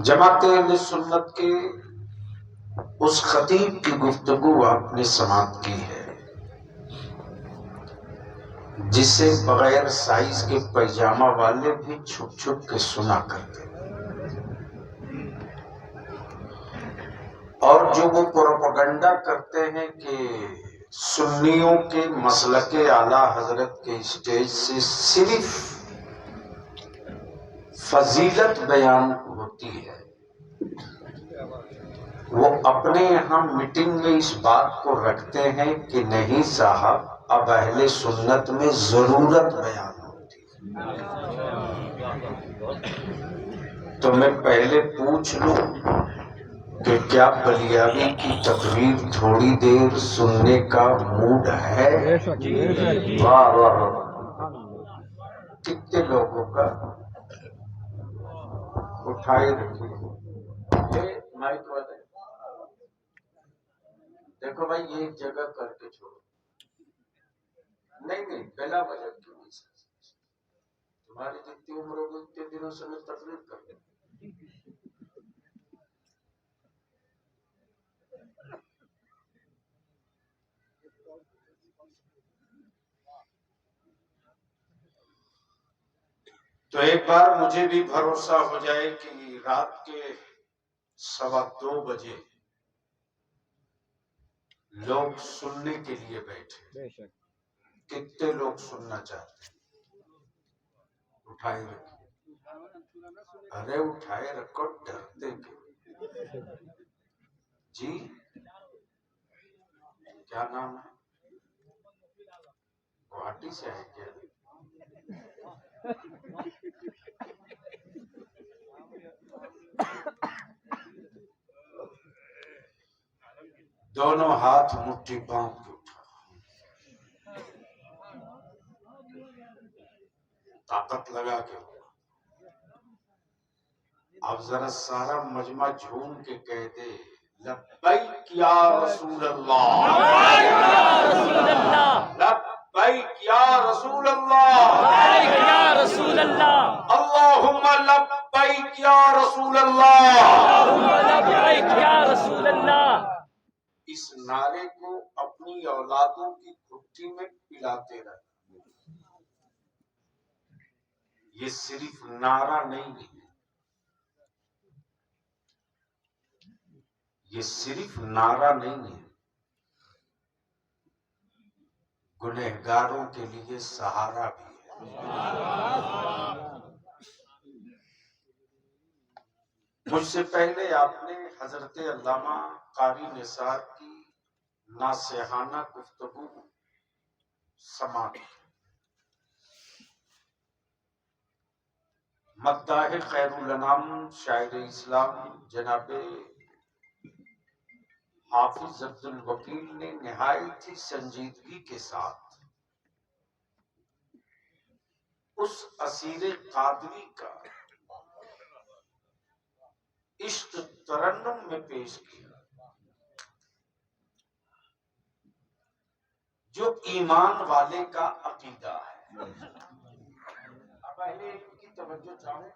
जमात अहले सुन्नत के उस खतीब की गुफ्तगू आपने समाप्त की है जिसे बगैर साइज के पैजामा वाले भी छुप छुप के सुना करते, और जो वो प्रोपेगेंडा करते हैं कि सुन्नियों के मसलके आला हजरत के स्टेज से सिर्फ फजीलत बयान होती है, वो अपने यहाँ मीटिंग में इस बात को रखते हैं कि नहीं साहब, अब अहले सुन्नत में जरूरत बयान होती है। तो मैं पहले पूछ लूं कि क्या बलियावी की तकरीर थोड़ी देर सुनने का मूड है? वाह वाह वाह, कितने लोगों का उठाए रखिए माइक वाले। देखो भाई, ये एक जगह करके छोड़ो। नहीं नहीं, पहला बजट क्यों नहीं सकते? तुम्हारी जितनी उम्र होगी उतने दिनों से मैं तकरीर कर लूं। तो एक बार मुझे भी भरोसा हो जाए कि रात के 2:15 बजे लोग सुनने के लिए बैठे। कितने लोग सुनना चाहते हैं? उठाए रखिए। अरे उठाए रखो, डरते क्यों? जी क्या नाम है? गुवाहाटी से है क्या? दोनों हाथ मुट्ठी बांध के उठा, ताकत लगा के। अब जरा सारा मजमा झूम के कह दे, लब्बैक या रसूल अल्लाह, लब्बैक या रसूल अल्लाह, अल्लाहुम्मा लब्बैक या रसूल अल्लाह। इस नारे को अपनी औलादों की घुट्टी में पिलाते रहना। ये सिर्फ नारा नहीं है, ये सिर्फ नारा नहीं है, गुनहगारों के लिए सहारा भी है। मुझसे पहले आपने हजरत अल्लामा कारी निसार की नासेहाना गुफ्तगू समाप्त की। मद्दाह खैरुल अनाम शायर इस्लाम जनाबे हाफिज अब्दुल वकील ने निहायत ही संजीदगी के साथ उस असीर कादरी का इश्क तरन्नुम में पेश किया जो ईमान वाले का अकीदा है। अब पहले इनकी तवज्जो चाहूं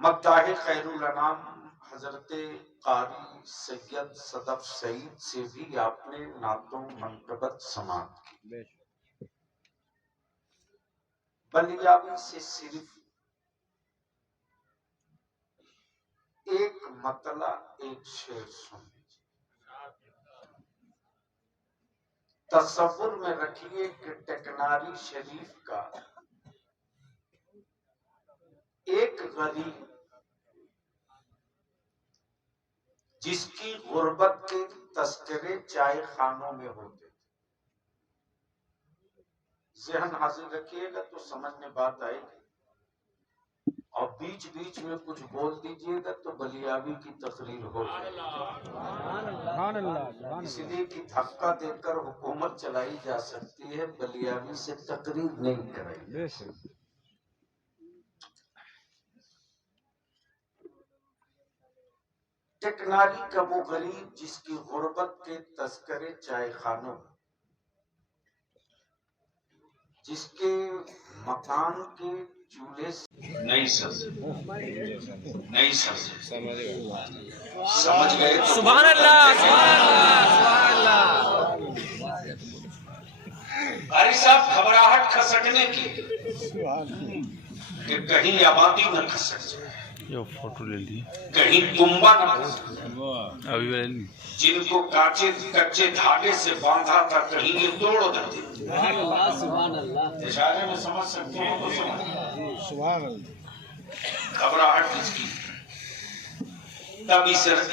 मद्दाह खैरुल अनाम हजरत कारी सैयद सदफ सईद से भी आपने नातों मनकबत समाप्त की। बलियावी से सिर्फ एक मतला, एक शेर सुन लीजिए। तसव्वुर में रखिए कि टेकनारी शरीफ का एक गरीब जिसकी गुर्बत के तस्करे चाय खानों में होते थे, ज़हन हाजिर रखिएगा तो समझ में बात आएगी, और बीच बीच में कुछ बोल दीजिएगा तो बलियावी की तकरीर होगी। इसलिए कि धक्का देकर हुकूमत चलाई जा सकती है, बलियावी से तकरीर नहीं कराई। टेकनारी का वो गरीब जिसकी गुर्बत के तस्करे चाय खानों, जिसके मकान के चूल्हे से नहीं समझे समझ गए तो सुभान अल्लाह, सुभान अल्लाह। कारी साहब घबराहट खसकने की कि कहीं आबादी न खसक जाए, ये फोटो ले ली कहीं कुंभा न खसक जाए। अभी ले ली। जिनको कच्चे धागे से बांधा था कहीं ये तोड़ देते। इशारे में समझ सकते हो तो समझ। घबराहट इसकी। तब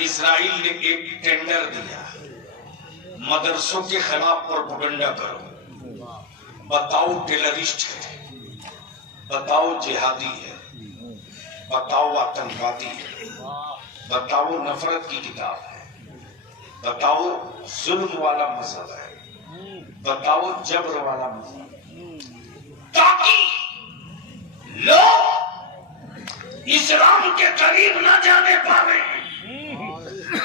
इसराइल ने एक टेंडर दिया, मदरसों के खिलाफ प्रोपेगेंडा करो, बताओ टेररिस्ट है, बताओ जिहादी है, बताओ आतंकवादी है, बताओ नफरत की किताब है, बताओ जुल्म वाला मजहब है, बताओ जबर वाला मजहब, ताकि लोग इस्लाम के करीब न जाने पावे।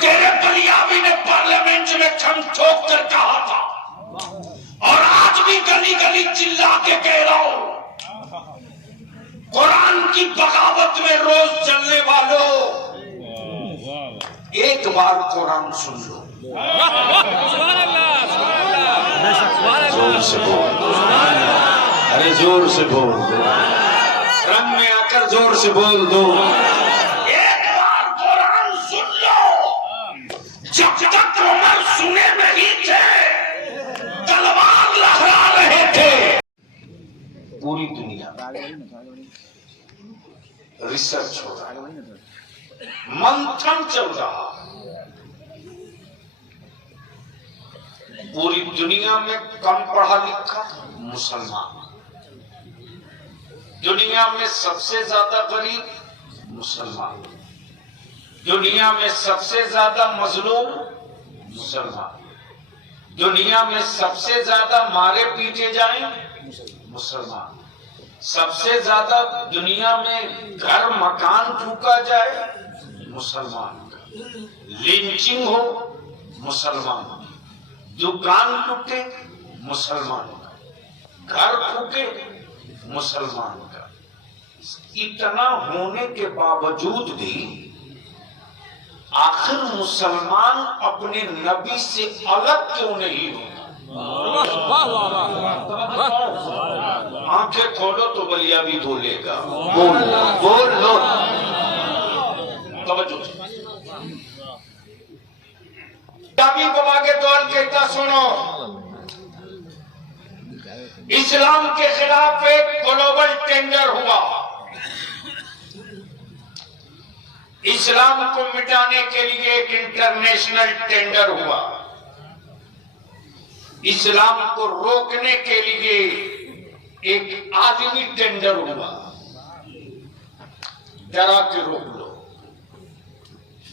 तेरे बलियाबी ने पार्लियामेंट में थम ठोक कर कहा था और आज भी गली गली चिल्ला के कह रहा हूं, कुरान की बगावत में रोज चलने वालों, एक बार कुरान सुन लो। जोर से बोल, अरे जोर से बोल दो, रंग में आकर जोर से बोल दो। एक बार कुरान सुन लो। जब तक उमर सुने नहीं थे, तलवार लहरा रहे थे। पूरी दुनिया रिसर्च हो रहा है, मंथन चल रहा है। पूरी दुनिया में कम पढ़ा लिखा मुसलमान, दुनिया में सबसे ज्यादा गरीब मुसलमान, दुनिया में सबसे ज्यादा मजलूम मुसलमान, दुनिया में सबसे ज्यादा मारे पीटे जाए मुसलमान, सबसे ज्यादा दुनिया में घर मकान फूका जाए मुसलमान का, लिंचिंग हो मुसलमान, दुकान टूटे मुसलमान का, घर फूके मुसलमान का। इतना होने के बावजूद भी आखिर मुसलमान अपने नबी से अलग क्यों नहीं होता? आंखें खोलो तो बलिया भी बोलेगा, बोल लो। तवज्जो को आगे तो कहता सुनो, इस्लाम के खिलाफ एक ग्लोबल टेंडर हुआ। इस्लाम को मिटाने के लिए एक इंटरनेशनल टेंडर हुआ। इस्लाम को रोकने के लिए एक आदमी टेंडर हुआ। डरा के रोक लो,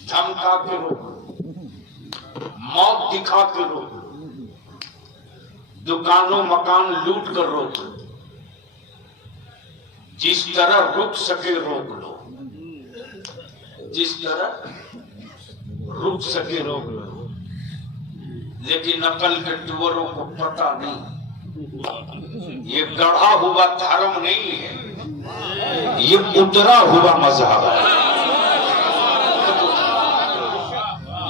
धमका के रोक लो, मौत दिखा के रोक लो, दुकानों मकान लूट कर रोक लो, जिस तरह रुक सके रोक लो, जिस तरह रुक सके रोक लो। लेकिन अकल के टुवरों को पता नहीं, ये गढ़ा हुआ धर्म नहीं है, ये उतरा हुआ मजहब है।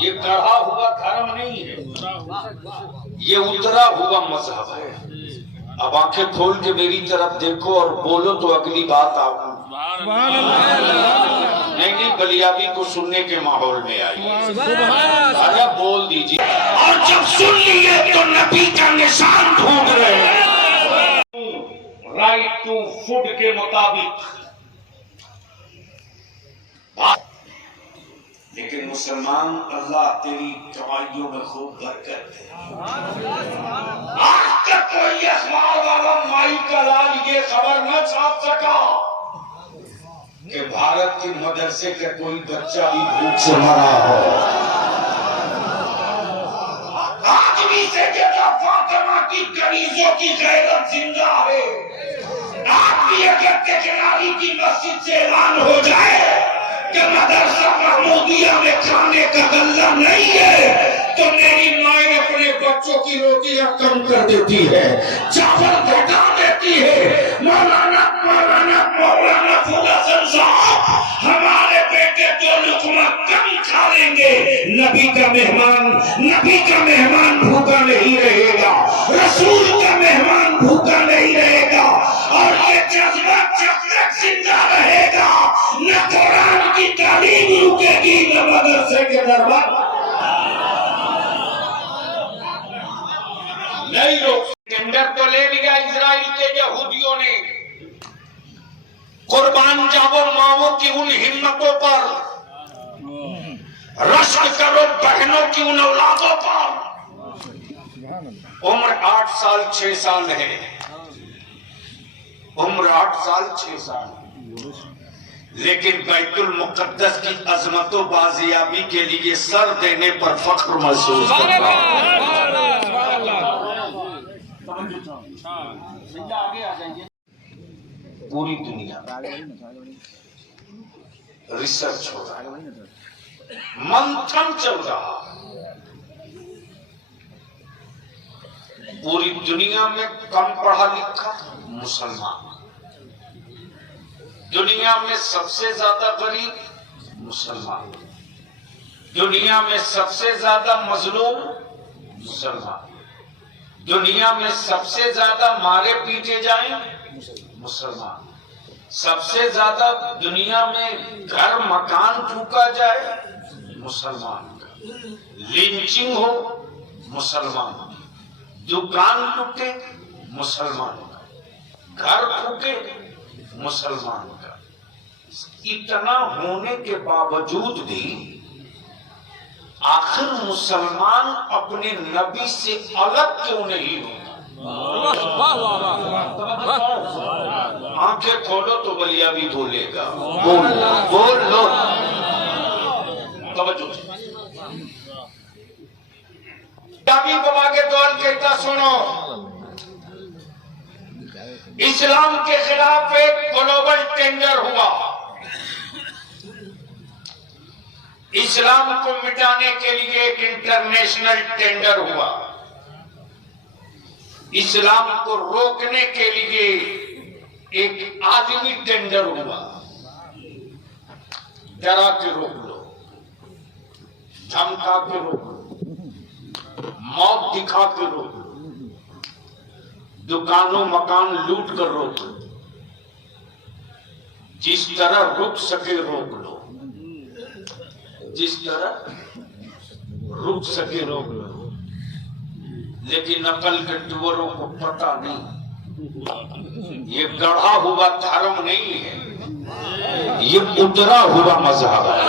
ये गढ़ा हुआ धर्म नहीं है, ये उतरा हुआ मजहब है। अब आंखें खोल के मेरी तरफ देखो और बोलो तो अगली बात आप नहीं बलियाबी को सुनने के माहौल में आई। अरे बोल दीजिए। और जब सुन लिए तो नबी का निशान ढूंढ रहे हैं। राइट टू फूड के मुताबिक, लेकिन मुसलमान अल्लाह तेरी कमाइयों में खूब बरकत दे। आज तक कोई अखबार वाला माई का लाल ये खबर न छाप सका कि भारत के मदरसे का कोई बच्चा भी भूख से मरा हो। आदमी से कहता फातिमा की कनीजों की गैरत जिंदा है। आज भी अगर टेकनारी की मस्जिद से ऐलान हो जाए कि मदरसा महमूदिया में खाने का गल्ला नहीं है, तो मेरी माँ अपने बच्चों की रोटियां कम कर देती है, चावल घटा देती है। मौलाना जाएंगे। नबी का मेहमान भूखा नहीं रहेगा, रसूल का मेहमान भूखा नहीं रहेगा। और ये जज्बा जब तक जिंदा रहेगा, न कुरान की तालीम रुकेगी, न मदरसे के दरबार नहीं रोक। टेंडर तो ले लिया इजराइल के यहूदियों ने, कुर्बान जाओ माओ की उन हिम्मतों पर, रश्क करो बहनों की उन औलादों पर। उम्र 8 साल 6 साल है, उम्र 8 साल 6 साल, लेकिन बैतुल मुकद्दस की अजमतों बाजियाबी के लिए सर देने पर फख्र महसूस करता हूं। पूरी दुनिया रिसर्च हो रहा है, मंथन चल रहा है। पूरी दुनिया में कम पढ़ा लिखा मुसलमान, दुनिया में सबसे ज्यादा गरीब मुसलमान, दुनिया में सबसे ज्यादा मजलूम मुसलमान, दुनिया में सबसे ज्यादा मारे पीटे जाए मुसलमान, सबसे ज्यादा दुनिया में घर मकान फूका जाए मुसलमान का, लिंचिंग हो मुसलमान, दुकान टूटे मुसलमान का, घर फूके मुसलमान का। इतना होने के बावजूद भी आखिर मुसलमान अपने नबी से अलग क्यों नहीं होगा? आंखें खोलो तो बलिया भी बोलेगा, बोल लो तवज्जो से। बाबा के दौर कहता सुनो, इस्लाम के खिलाफ एक ग्लोबल टेंडर हुआ, इस्लाम को मिटाने के लिए एक इंटरनेशनल टेंडर हुआ, इस्लाम को रोकने के लिए एक आदमी टेंडर हुआ। डरा के रोक लो, धमका के रोक लो, मौत दिखा के रोक लो, दुकानों मकान लूट कर रोक लो, जिस तरह रुक सके रोक लो, जिस तरह रुक सके रोक लो। लेकिन अकल के टुवरों को पता नहीं, ये गढ़ा हुआ धर्म नहीं है, ये उतरा हुआ मजहब है।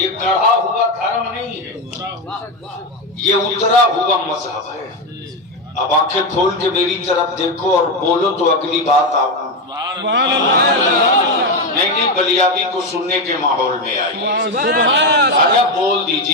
ये गढ़ा हुआ धर्म नहीं है, ये उतरा हुआ मजहब है। अब आंखें खोल के मेरी तरफ देखो और बोलो तो अगली बात आप नहीं बलियाबी को सुनने के माहौल में आई। अरे बोल दीजिए।